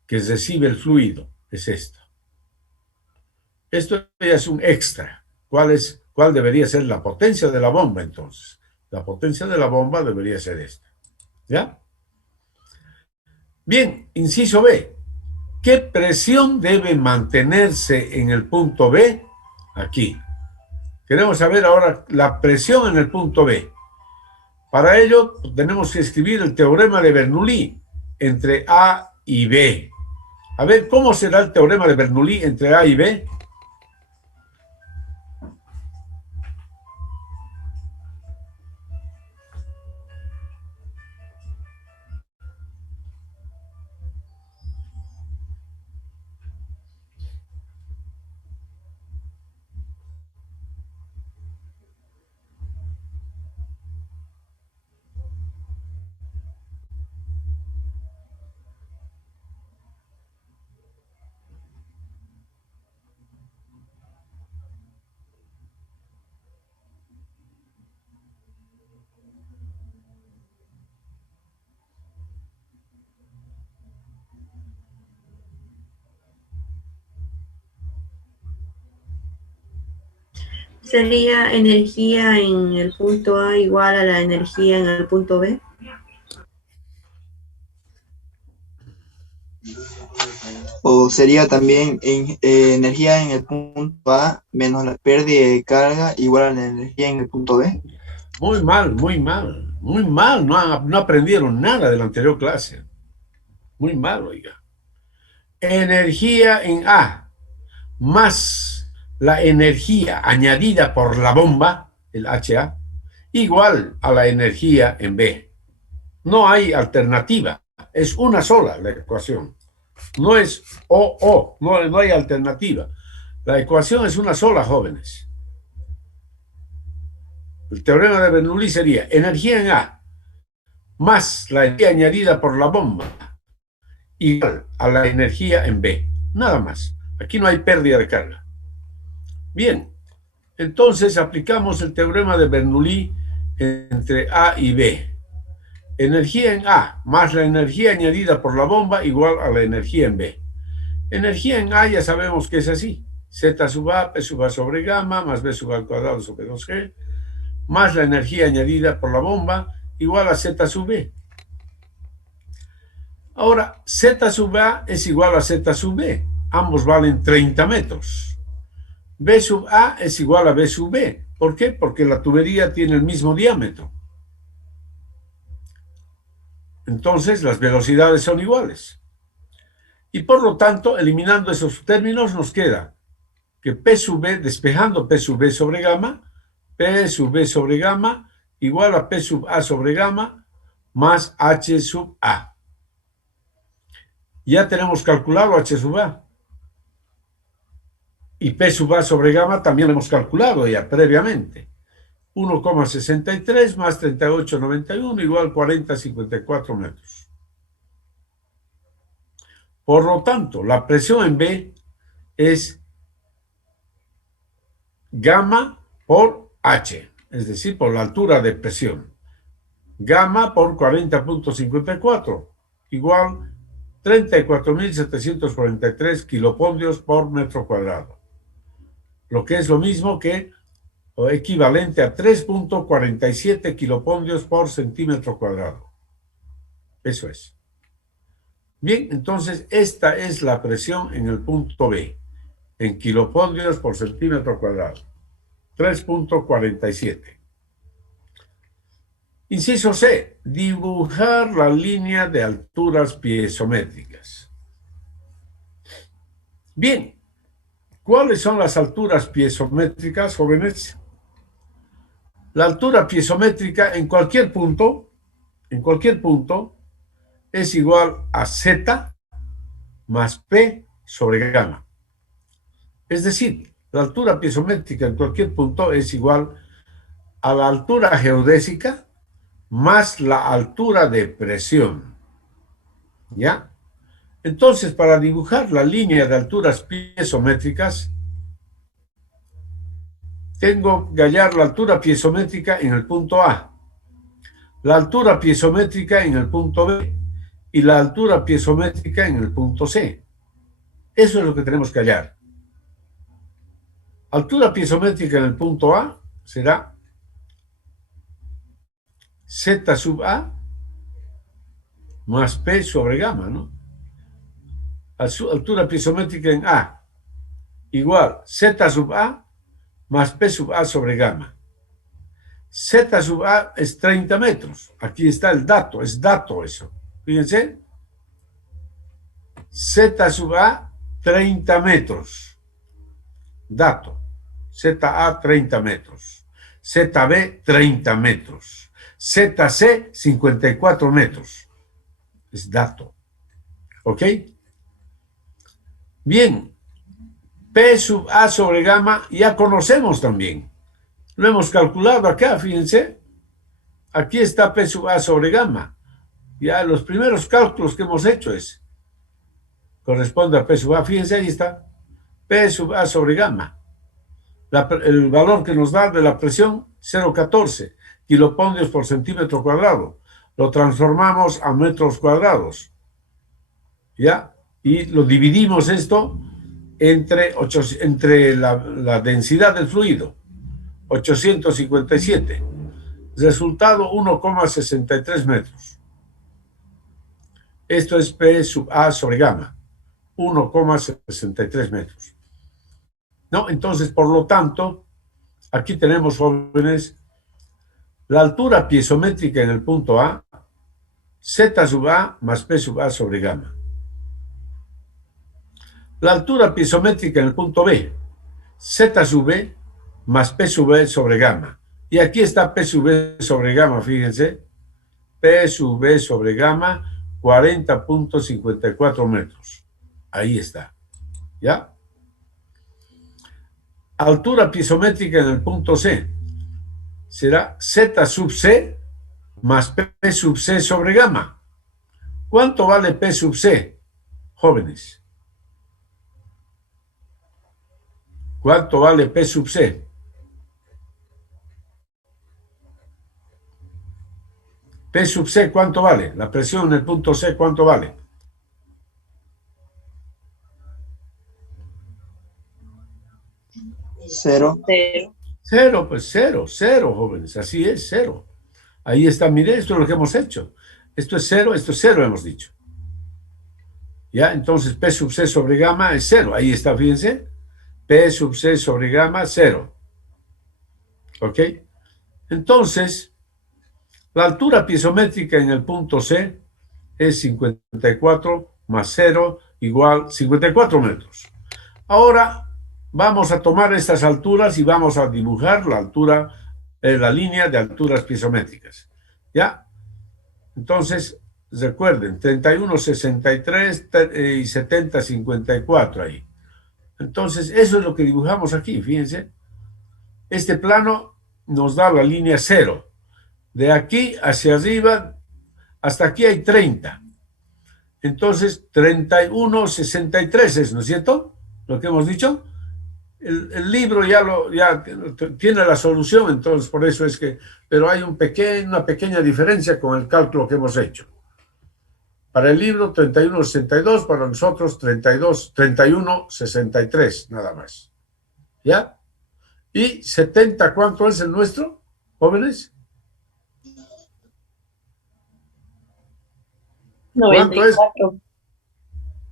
que recibe el fluido? Es esto. Esto ya es un extra. ¿Cuál debería ser la potencia de la bomba entonces? La potencia de la bomba debería ser esta. ¿Ya? Bien, inciso B. ¿Qué presión debe mantenerse en el punto B? Aquí. Queremos saber ahora la presión en el punto B. Para ello tenemos que escribir el teorema de Bernoulli entre A y B. A ver, ¿cómo será el teorema de Bernoulli entre A y B? ¿Sería energía en el punto A igual a la energía en el punto B? O o sería también energía en el punto A menos la pérdida de carga igual a la energía en el punto B. Muy mal, muy mal, muy mal. No aprendieron nada de la anterior clase. Muy mal, oiga. Energía en A más la energía añadida por la bomba, el HA, igual a la energía en B. No hay alternativa. Es una sola la ecuación. No es o, no hay alternativa. La ecuación es una sola, jóvenes. El teorema de Bernoulli sería energía en A más la energía añadida por la bomba igual a la energía en B. Nada más. Aquí no hay pérdida de carga. Bien, entonces aplicamos el teorema de Bernoulli entre A y B. Energía en A más la energía añadida por la bomba igual a la energía en B. Energía en A ya sabemos que es así. Z sub A, P sub A sobre gamma, más B sub A al cuadrado sobre 2G, más la energía añadida por la bomba igual a Z sub B. Ahora, Z sub A es igual a Z sub B. Ambos valen 30 metros. B sub A es igual a B sub B. ¿Por qué? Porque la tubería tiene el mismo diámetro. Entonces, las velocidades son iguales. Y por lo tanto, eliminando esos términos, nos queda que P sub B, despejando P sub B sobre gamma, P sub B sobre gamma igual a P sub A sobre gamma más H sub A. Ya tenemos calculado H sub A. Y P sub A sobre gamma también lo hemos calculado ya previamente. 1,63 más 38,91 igual 40,54 metros. Por lo tanto, la presión en B es gamma por H, es decir, por la altura de presión. Gamma por 40,54 igual 34.743 kilopondios por metro cuadrado. Lo que es lo mismo que o equivalente a 3,47 kilopondios por centímetro cuadrado. Eso es. Bien, entonces esta es la presión en el punto B, en kilopondios por centímetro cuadrado. 3,47. Inciso C, dibujar la línea de alturas piezométricas. Bien, ¿cuáles son las alturas piezométricas, jóvenes? La altura piezométrica en cualquier punto, es igual a Z más P sobre gamma. Es decir, la altura piezométrica en cualquier punto es igual a la altura geodésica más la altura de presión. ¿Ya? Entonces, para dibujar la línea de alturas piezométricas, tengo que hallar la altura piezométrica en el punto A, la altura piezométrica en el punto B y la altura piezométrica en el punto C. Eso es lo que tenemos que hallar. Altura piezométrica en el punto A será Z sub A más P sobre gamma, ¿no? Altura piezométrica en A igual Z sub A más P sub A sobre gamma. Z sub A es 30 metros. Aquí está el dato, es dato eso. Fíjense. Z sub A, 30 metros. Dato. ZA, 30 metros. ZB, 30 metros. ZC, 54 metros. Es dato. ¿Ok? Bien. P sub A sobre gamma ya conocemos también. Lo hemos calculado acá, fíjense. Aquí está P sub A sobre gamma. Ya los primeros cálculos que hemos hecho corresponde a P sub A. Fíjense, ahí está. P sub A sobre gamma. El valor que nos da de la presión, 0,14 kilopondios por centímetro cuadrado. Lo transformamos a metros cuadrados. ¿Ya? Y lo dividimos esto entre la densidad del fluido. 857. Resultado 1,63 metros. Esto es P sub A sobre gamma. 1,63 metros. ¿No? Entonces, por lo tanto, aquí tenemos, jóvenes, la altura piezométrica en el punto A, Z sub A más P sub A sobre gamma. La altura piezométrica en el punto B, Z sub B más P sub B sobre gamma. Y aquí está P sub B sobre gamma, fíjense. P sub B sobre gamma, 40,54 metros. Ahí está. ¿Ya? Altura piezométrica en el punto C será Z sub C más P sub C sobre gamma. ¿Cuánto vale P sub C, jóvenes? ¿Cuánto vale P sub C? P sub C, ¿cuánto vale? La presión en el punto C, ¿cuánto vale? Cero. Cero, pues cero, cero, jóvenes. Así es, cero. Ahí está, mire, esto es lo que hemos hecho. Esto es cero, hemos dicho. ¿Ya? Entonces, P sub C sobre gamma es cero. Ahí está, fíjense. P sub C sobre gamma, cero. ¿Ok? Entonces, la altura piezométrica en el punto C es 54 más 0 igual 54 metros. Ahora vamos a tomar estas alturas y vamos a dibujar la altura, la línea de alturas piezométricas. ¿Ya? Entonces, recuerden, 31,63 y 70,54 ahí. Entonces, eso es lo que dibujamos aquí, fíjense. Este plano nos da la línea 0. De aquí hacia arriba, hasta aquí hay 30. Entonces, 31,63 es, ¿no es cierto? Lo que hemos dicho. El libro ya tiene la solución, entonces por eso es que, pero hay una pequeña diferencia con el cálculo que hemos hecho. Para el libro 31,62, para nosotros 31,63, nada más. ¿Ya? ¿Y 70 cuánto es el nuestro, jóvenes? ¿Cuánto es?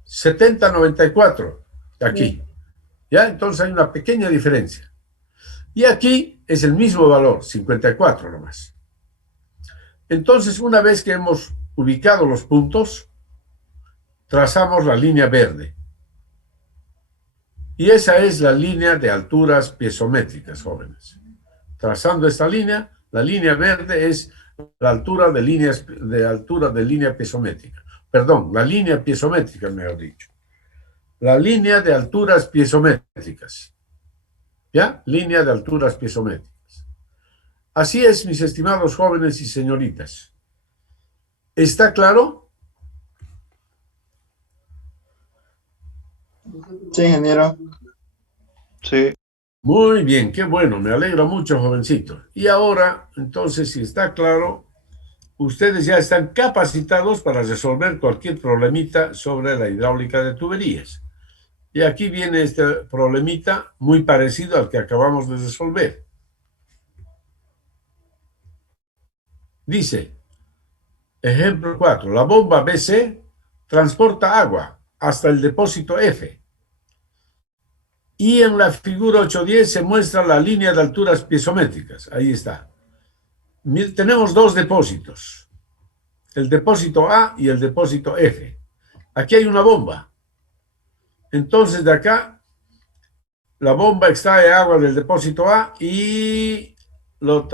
70,94, aquí. Sí. ¿Ya? Entonces hay una pequeña diferencia. Y aquí es el mismo valor, 54 nomás. Entonces, una vez que hemos ubicado los puntos, trazamos la línea verde. Y esa es la línea de alturas piezométricas, jóvenes. Trazando esta línea, la línea verde es la altura de línea piezométrica. Perdón, la línea piezométrica, mejor dicho. La línea de alturas piezométricas. ¿Ya? Línea de alturas piezométricas. Así es, mis estimados jóvenes y señoritas. ¿Está claro? Sí, ingeniero. Sí. Muy bien, qué bueno, me alegra mucho, jovencito. Y ahora, entonces, si está claro, ustedes ya están capacitados para resolver cualquier problemita sobre la hidráulica de tuberías. Y aquí viene este problemita muy parecido al que acabamos de resolver. Dice, ejemplo 4, la bomba BC transporta agua hasta el depósito F. Y en la figura 810 se muestra la línea de alturas piezométricas. Ahí está. Tenemos dos depósitos, el depósito A y el depósito F. Aquí hay una bomba. Entonces de acá, la bomba extrae agua del depósito A y lo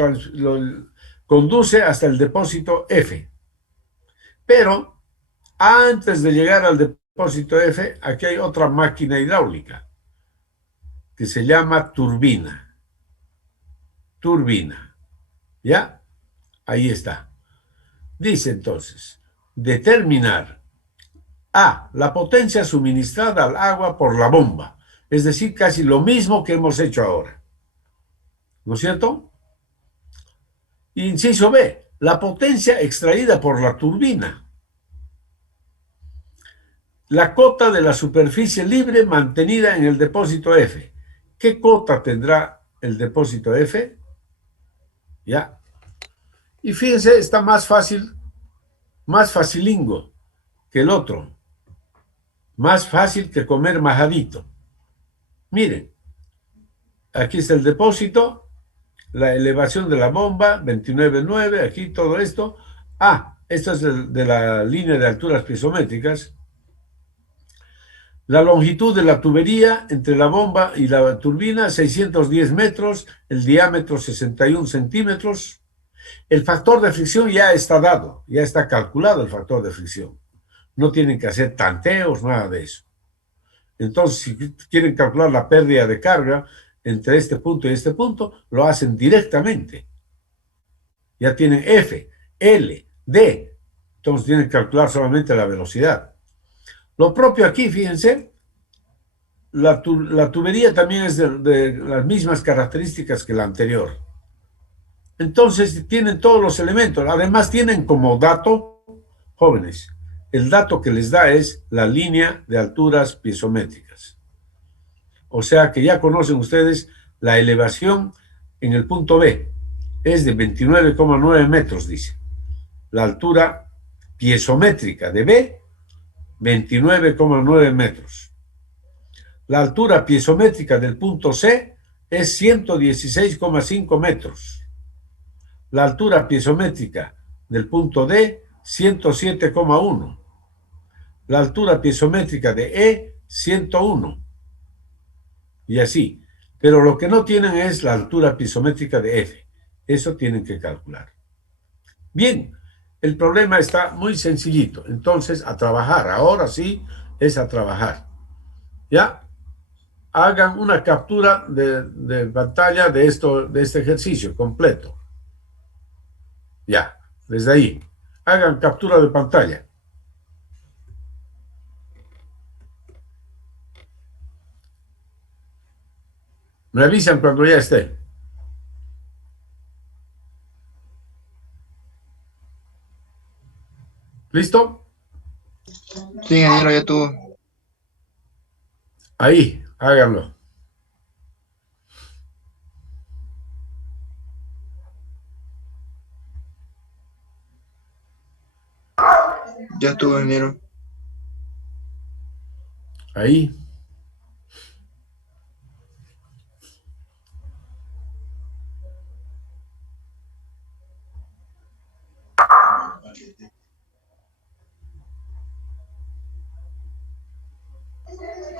conduce hasta el depósito F. Pero antes de llegar al depósito F, aquí hay otra máquina hidráulica que se llama turbina. Turbina. ¿Ya? Ahí está. Dice entonces, determinar A, la potencia suministrada al agua por la bomba. Es decir, casi lo mismo que hemos hecho ahora. ¿No es cierto? Inciso B, la potencia extraída por la turbina. La cota de la superficie libre mantenida en el depósito F. ¿Qué cota tendrá el depósito F? ¿Ya? Y fíjense, está más fácil, más facilingo que el otro. Más fácil que comer majadito. Miren, aquí está el depósito, la elevación de la bomba, 29,9, aquí todo esto. Esto es de la línea de alturas piezométricas. La longitud de la tubería entre la bomba y la turbina, 610 metros, el diámetro 61 centímetros. El factor de fricción ya está dado, ya está calculado el factor de fricción. No tienen que hacer tanteos, nada de eso. Entonces, si quieren calcular la pérdida de carga entre este punto y este punto, lo hacen directamente. Ya tienen F, L, D. Entonces tienen que calcular solamente la velocidad. Lo propio aquí, fíjense, la tubería también es de las mismas características que la anterior. Entonces tienen todos los elementos. Además tienen como dato, jóvenes, el dato que les da es la línea de alturas piezométricas. O sea que ya conocen ustedes la elevación en el punto B. Es de 29,9 metros, dice. La altura piezométrica de B, 29,9 metros. La altura piezométrica del punto C es 116,5 metros. La altura piezométrica del punto D, 107,1. La altura piezométrica de E, 101. Y así. Pero lo que no tienen es la altura piezométrica de F. Eso tienen que calcular. Bien, el problema está muy sencillito. Entonces, a trabajar. Ahora sí es a trabajar. ¿Ya? Hagan una captura de pantalla de este ejercicio completo. Ya, desde ahí. Hagan captura de pantalla. Me avisan cuando ya esté. ¿Listo? Sí, ingeniero, ya tuvo. Ahí, háganlo. Ya estuvo, ingeniero. Ahí.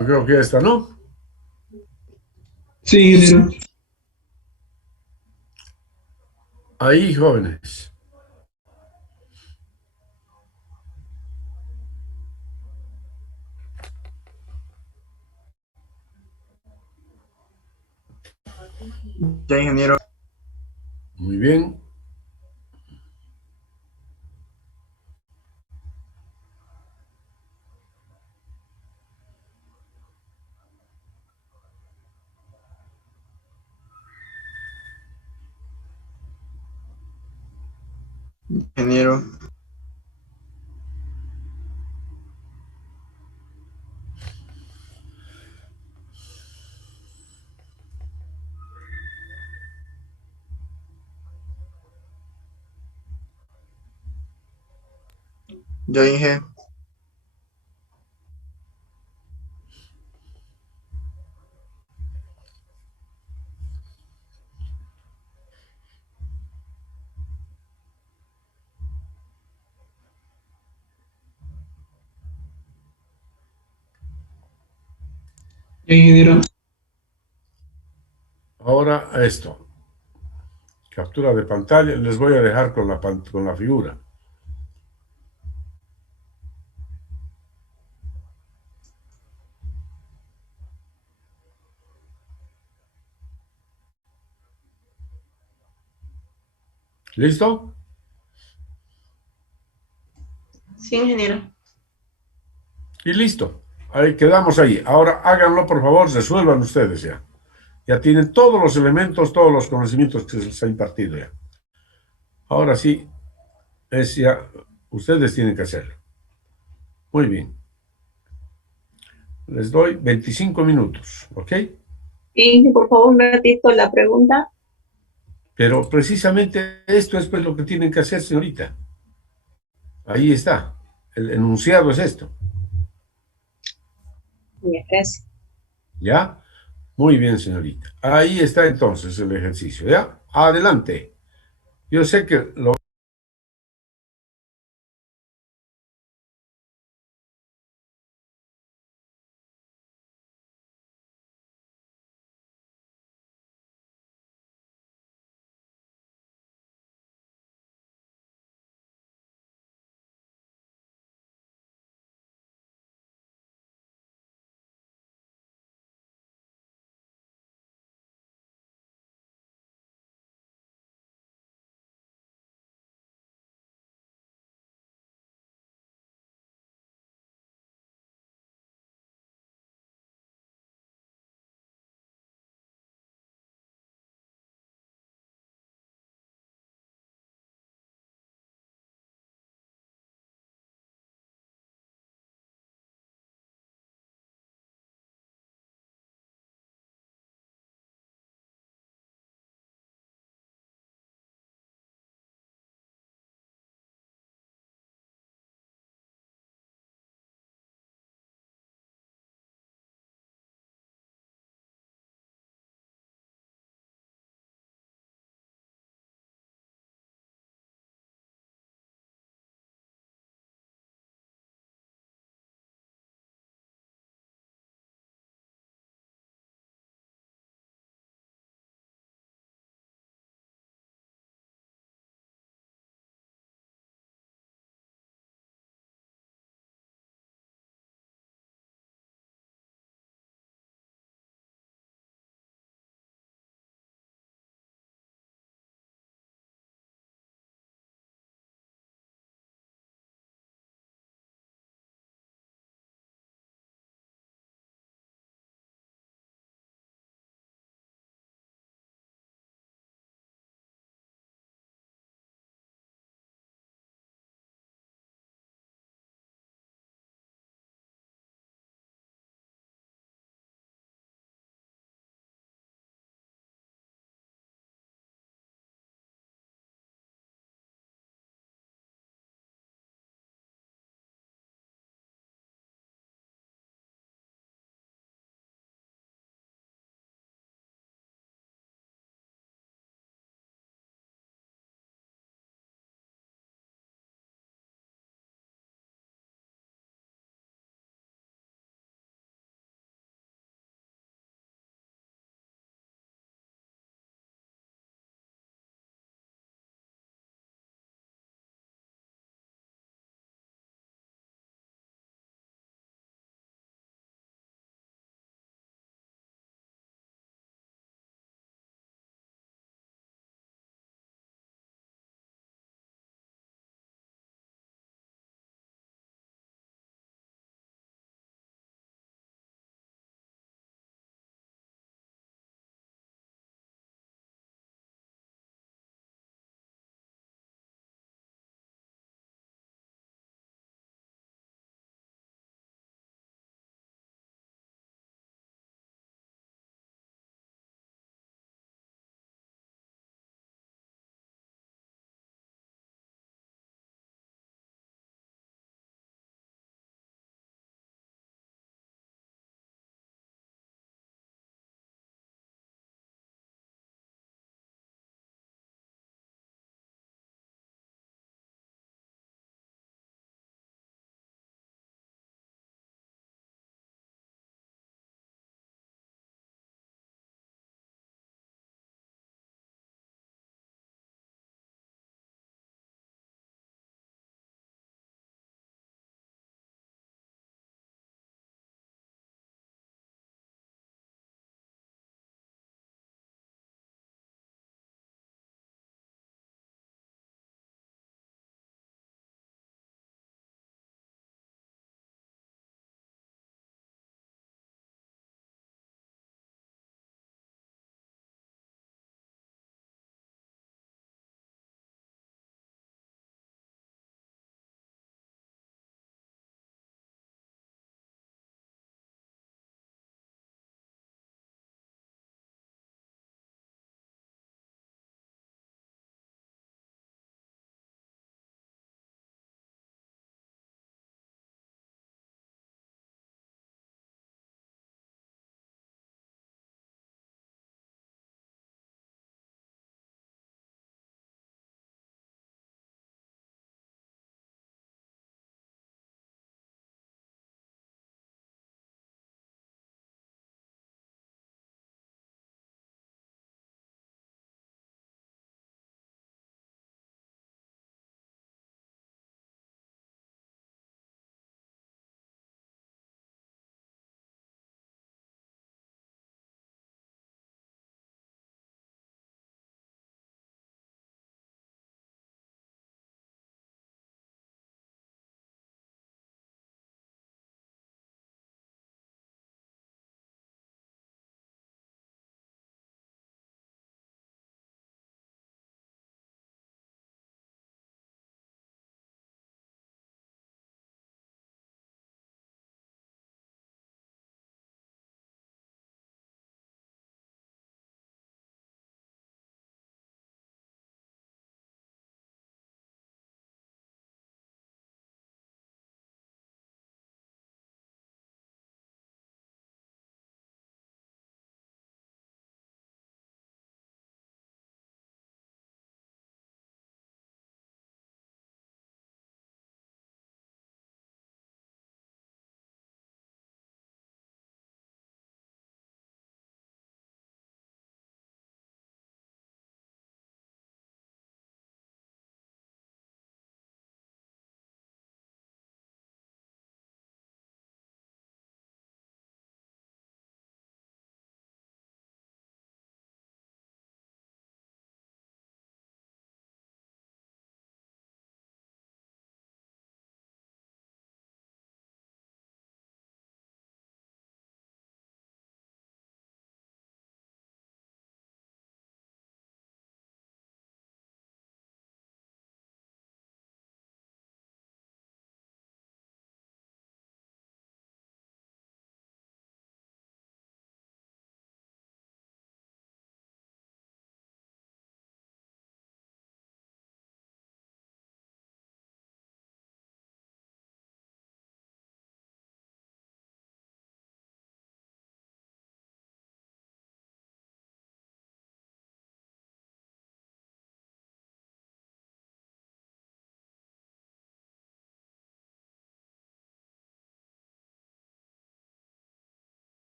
Yo creo que ya está, ¿no? Sí, ingeniero. Ahí, jóvenes. Ya, ingeniero. Muy bien. Ingeniero. Ya, Inge. Ya, ingeniero. Ahora esto. Captura de pantalla. Les voy a dejar con la figura. ¿Listo? Sí, ingeniero. Y listo. Ahí quedamos ahí. Ahora háganlo, por favor, resuelvan ustedes ya. Ya tienen todos los elementos, todos los conocimientos que se les ha impartido ya. Ahora sí, ustedes tienen que hacerlo. Muy bien. Les doy 25 minutos, ¿ok? Y por favor, un ratito la pregunta. Pero precisamente esto es pues lo que tienen que hacer, señorita. Ahí está. El enunciado es esto. Bien, gracias. ¿Ya? Muy bien, señorita. Ahí está entonces el ejercicio, ¿ya? Adelante. Yo sé que lo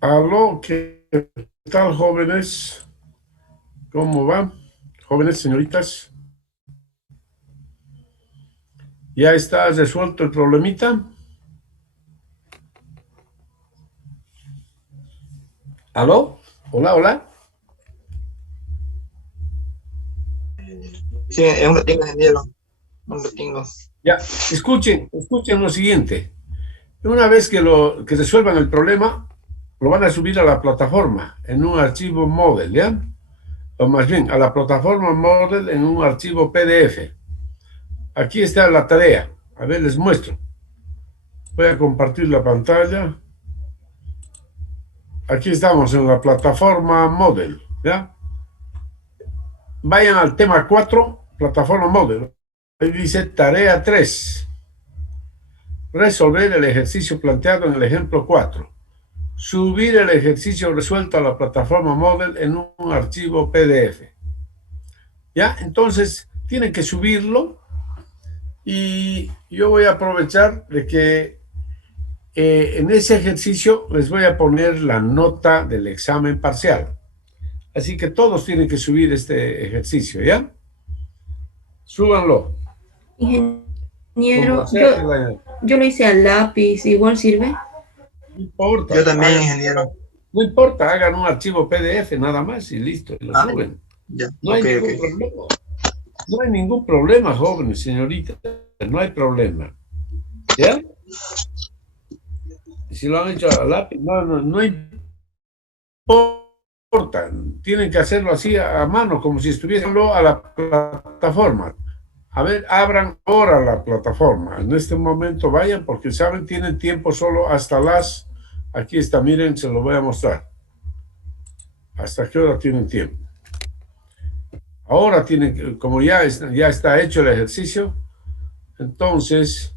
Aló, ¿qué tal, jóvenes? ¿Cómo va? Jóvenes, señoritas. ¿Ya está resuelto el problemita? ¿Aló? Hola, hola. Sí, es un ratito, ingeniero. Un ratito. Ya, escuchen lo siguiente. Una vez que resuelvan el problema, lo van a subir a la plataforma en un archivo Model, ¿ya? O más bien, a la plataforma Model en un archivo PDF. Aquí está la tarea. A ver, les muestro. Voy a compartir la pantalla. Aquí estamos en la plataforma Model, ¿ya? Vayan al tema 4, plataforma Model. Ahí dice tarea 3. Resolver el ejercicio planteado en el ejemplo 4. Subir el ejercicio resuelto a la plataforma Model en un archivo PDF. ¿Ya? Entonces, tienen que subirlo y yo voy a aprovechar de que en ese ejercicio les voy a poner la nota del examen parcial. Así que todos tienen que subir este ejercicio, ¿ya? Súbanlo. Ingeniero, yo lo hice al lápiz, ¿igual sirve? No importa. Yo también, ingeniero. No importa, hagan un archivo PDF nada más y listo, y lo suben. Ya, No hay ningún ok. problema. No hay ningún problema, jóvenes, señoritas. No hay problema. ¿Ya? Si lo han hecho a lápiz, no importa. Tienen que hacerlo así a mano, como si estuviesen a la plataforma. A ver, abran ahora la plataforma. En este momento vayan, porque saben, tienen tiempo solo hasta las... Aquí está, miren, se lo voy a mostrar. ¿Hasta qué hora tienen tiempo? Ahora tienen, como ya está hecho el ejercicio, entonces,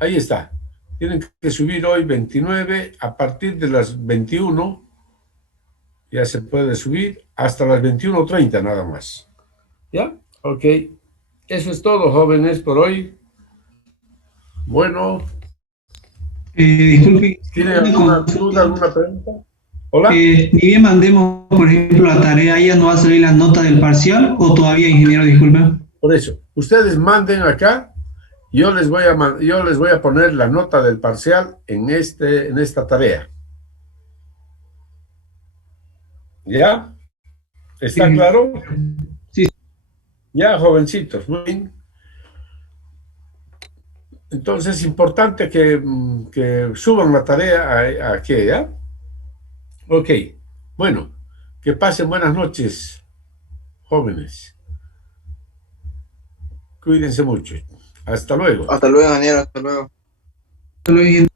ahí está. Tienen que subir hoy 29, a partir de las 21, ya se puede subir, hasta las 21:30 nada más. ¿Ya? Ok. Eso es todo, jóvenes, por hoy. Bueno, Disculpe, ¿tienen alguna duda, alguna pregunta? Hola. ni bien mandemos, por ejemplo, la tarea, ¿ya no va a salir la nota del parcial o todavía, ingeniero, disculpe? Por eso, ustedes manden acá, yo les voy a poner la nota del parcial en esta tarea. ¿Ya? ¿Está Sí. claro? Sí. Ya, jovencitos, muy bien. Entonces es importante que suban la tarea aquí, ¿ya? Ok, bueno, que pasen buenas noches, jóvenes. Cuídense mucho. Hasta luego. Hasta luego, ingeniero. Hasta luego. Solo, ingeniero.